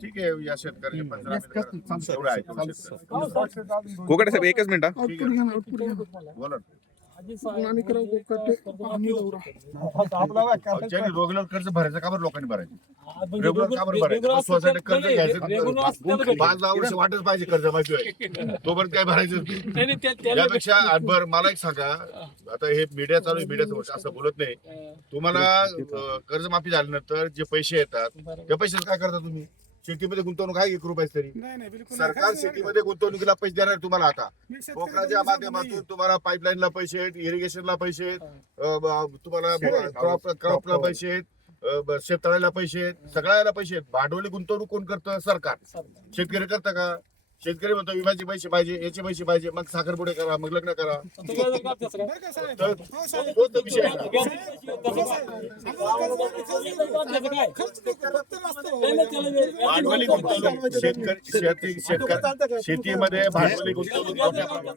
ठीक आहे या शेतकऱ्याचे पंचनामे एवढं आहे तो शेतकरी. कोकटे साहेब एकच मिनिट हा. ठीक आहे. बोला ना. ज्यांनी रेग्युलर कर्ज भरायचं का बरं लोकांनी भरायचं रेग्युलर का बरं भरायचं सोसायटी कर्ज घ्यायचं 5-10 वर्ष वाटच पाहिजे कर्ज माहिती तोपर्यंत काय भरायचं त्यापेक्षा बरं मला एक सांगा आता हे मीडिया चालू आहे मीडियाचं असं बोलत नाही तुम्हाला कर्जमाफी झाल्यानंतर जे पैसे येतात त्या पैशाचं काय करता तुम्ही शेतीमध्ये गुंतवणूक आहे 1 रुपये तरी सरकार शेतीमध्ये गुंतवणुकीला पैसे देणार आहे तुम्हाला आता पोखराच्या माध्यमातून तुम्हाला पाईपलाईनला पैसे आहेत इरिगेशनला पैसे आहेत तुम्हाला क्रॉपला पैसे आहेत शेततळ्याला पैसे आहेत सगळ्याला पैसे आहेत भांडवली गुंतवणूक कोण करतं सरकार शेतकरी करतं का शेतकरी म्हणतो विम्याचे पैसे पाहिजे याचे पैसे पाहिजे मग साखरपुडे करा मग लग्न करा तर तो विषय आहे भांडवली गुंतवणूक शेतकरी शेतीमध्ये भांडवली गुंतवणूक